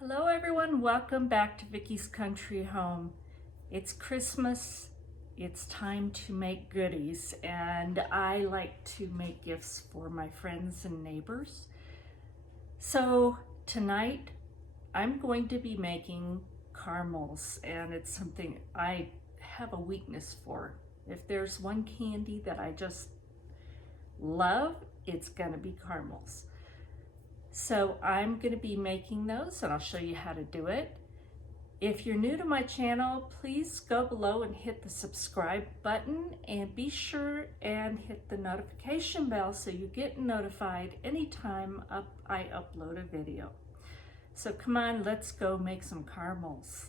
Hello everyone, welcome back to Vickie's Country Home. It's Christmas, it's time to make goodies, and I like to make gifts for my friends and neighbors. So tonight I'm going to be making caramels, and it's something I have a weakness for. If there's one candy that I just love, it's gonna be caramels. So I'm going to be making those and I'll show you how to do it. If you're new to my channel, please go below and hit the subscribe button and be sure and hit the notification bell so you get notified anytime I upload a video. So come on, let's go make some caramels.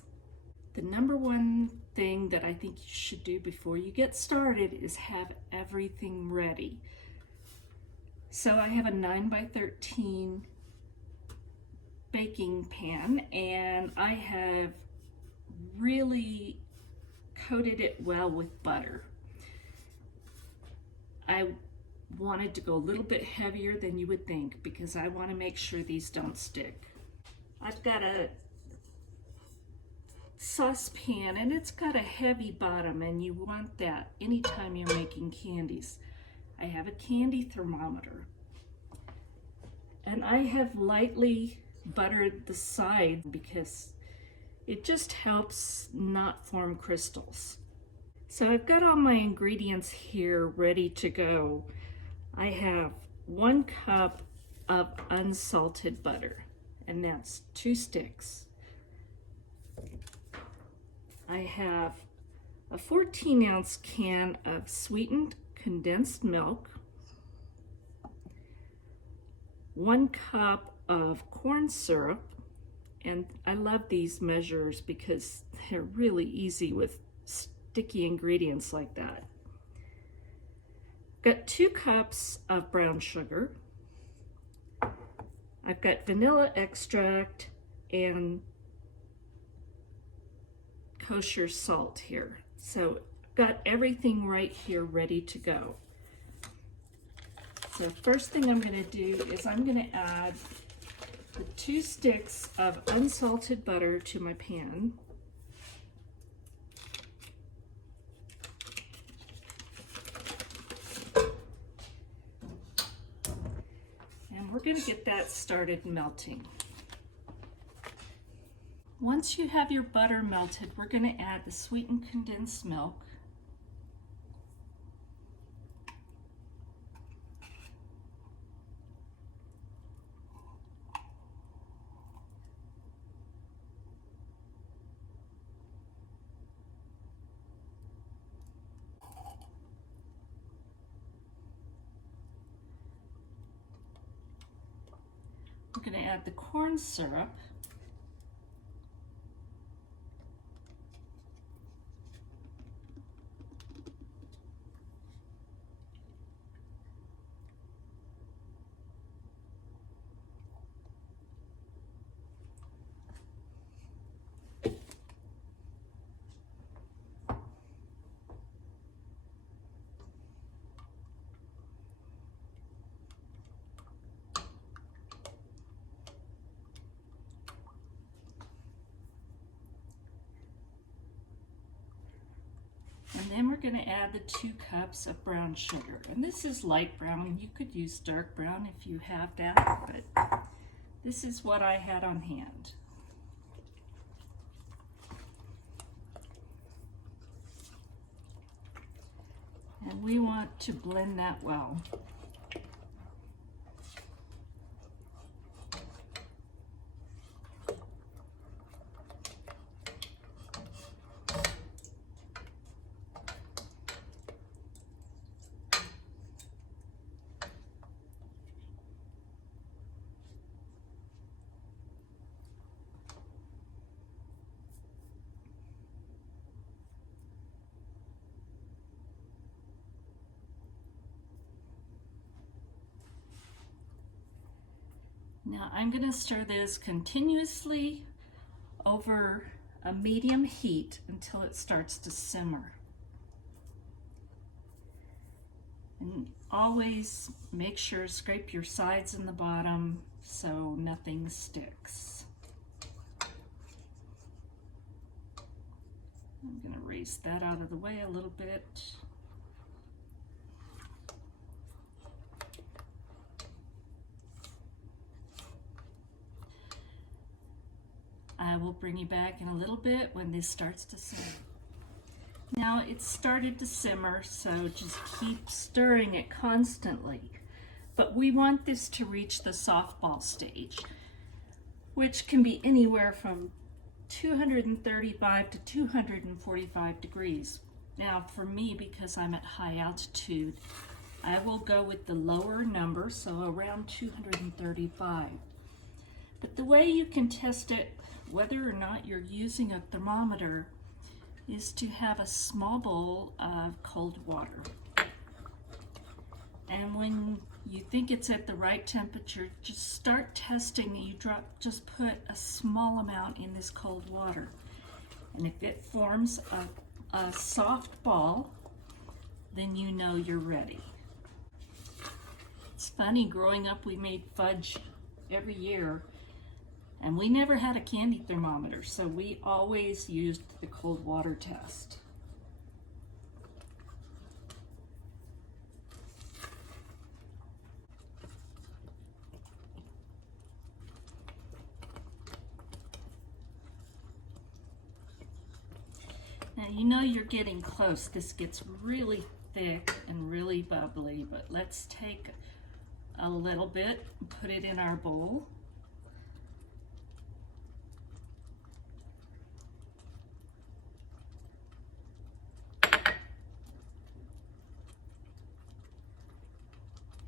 The number one thing that I think you should do before you get started is have everything ready. So I have a 9x13 baking pan, and I have really coated it well with butter. I wanted to go a little bit heavier than you would think because I want to make sure these don't stick. I've got a saucepan and it's got a heavy bottom, and you want that anytime you're making candies. I have a candy thermometer, and I have lightly buttered the side because it just helps not form crystals. So I've got all my ingredients here ready to go. I have 1 cup of unsalted butter, and that's 2 sticks. I have a 14-ounce can of sweetened condensed milk, 1 cup of corn syrup, and I love these measures because they're really easy with sticky ingredients like that. Got 2 cups of brown sugar. I've got vanilla extract and kosher salt here. So I've got everything right here ready to go. So first thing I'm going to do is I'm going to add the 2 sticks of unsalted butter to my pan. And we're going to get that started melting. Once you have your butter melted, we're going to add the sweetened condensed milk. We're going to add the corn syrup. And then we're going to add the 2 cups of brown sugar. And this is light brown. You could use dark brown if you have that, but this is what I had on hand. And we want to blend that well. Now I'm going to stir this continuously over a medium heat until it starts to simmer. And always make sure scrape your sides and the bottom so nothing sticks. I'm going to raise that out of the way a little bit. I will bring you back in a little bit when this starts to simmer. Now it's started to simmer, so just keep stirring it constantly. But we want this to reach the softball stage, which can be anywhere from 235 to 245 degrees. Now for me, because I'm at high altitude, I will go with the lower number, so around 235. But the way you can test it, whether or not you're using a thermometer, is to have a small bowl of cold water. And when you think it's at the right temperature, just start testing. Just put a small amount in this cold water. And if it forms a soft ball, then you know you're ready. It's funny, growing up we made fudge every year, and we never had a candy thermometer, so we always used the cold water test. Now you know you're getting close. This gets really thick and really bubbly, but let's take a little bit and put it in our bowl.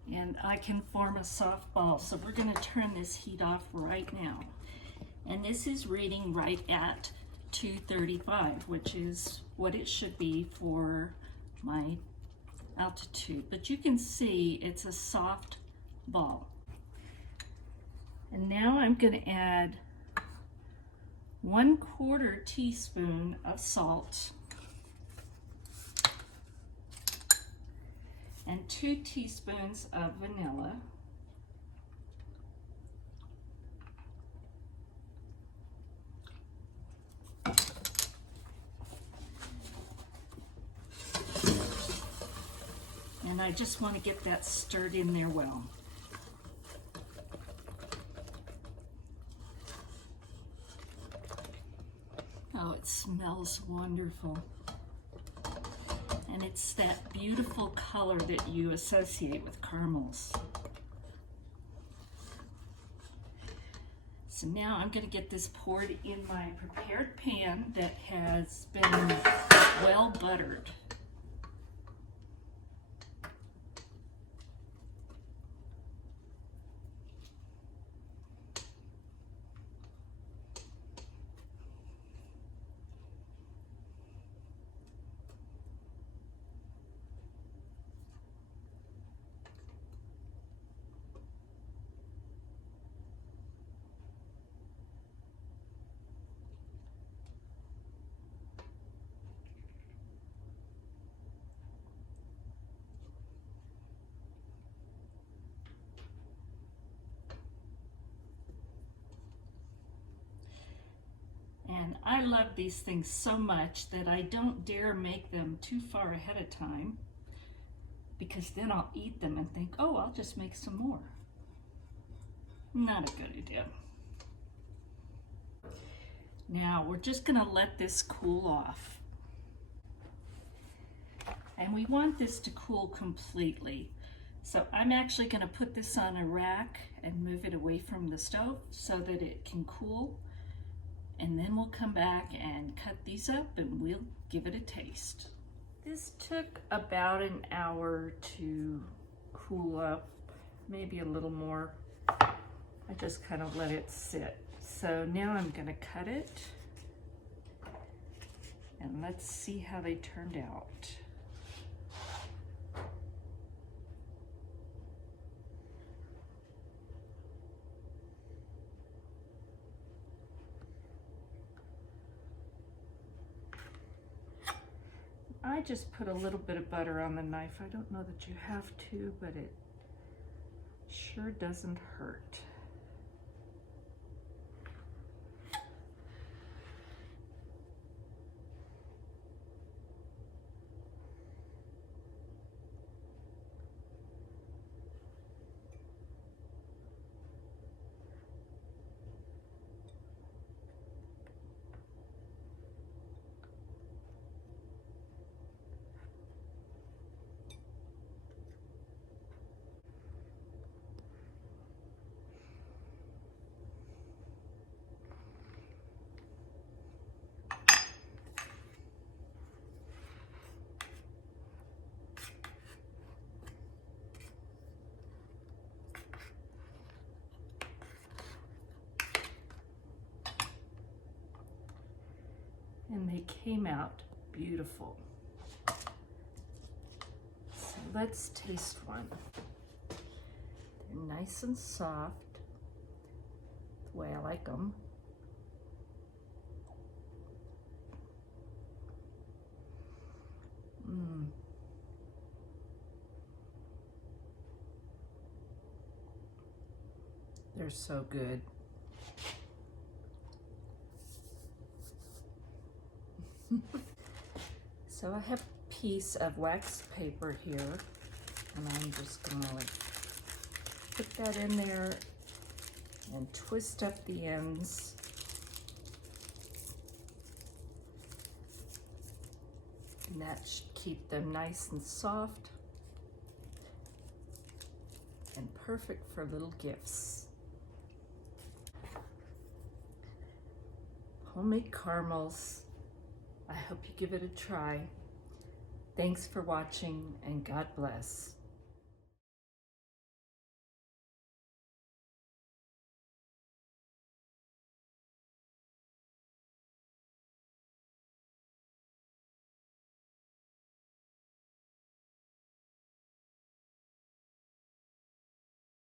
And I can form a soft ball, so we're going to turn this heat off right now. And this is reading right at 235, which is what it should be for my altitude. But you can see it's a soft ball. And now I'm going to add 1/4 teaspoon of salt and 2 teaspoons of vanilla. And I just want to get that stirred in there well. Oh, it smells wonderful. And it's that beautiful color that you associate with caramels. So now I'm going to get this poured in my prepared pan that has been well buttered. And I love these things so much that I don't dare make them too far ahead of time, because then I'll eat them and think, oh, I'll just make some more. Not a good idea. Now we're just going to let this cool off. And we want this to cool completely. So I'm actually going to put this on a rack and move it away from the stove so that it can cool. And then we'll come back and cut these up and we'll give it a taste. This took about an hour to cool up, maybe a little more. I just kind of let it sit. So now I'm going to cut it and let's see how they turned out. I just put a little bit of butter on the knife. I don't know that you have to, but it sure doesn't hurt. came out beautiful. So let's taste one. They're nice and soft, the way I like them. They're so good. So I have a piece of wax paper here, and I'm just gonna like put that in there and twist up the ends. And that should keep them nice and soft and perfect for little gifts. Homemade caramels. I hope you give it a try. Thanks for watching, and God bless.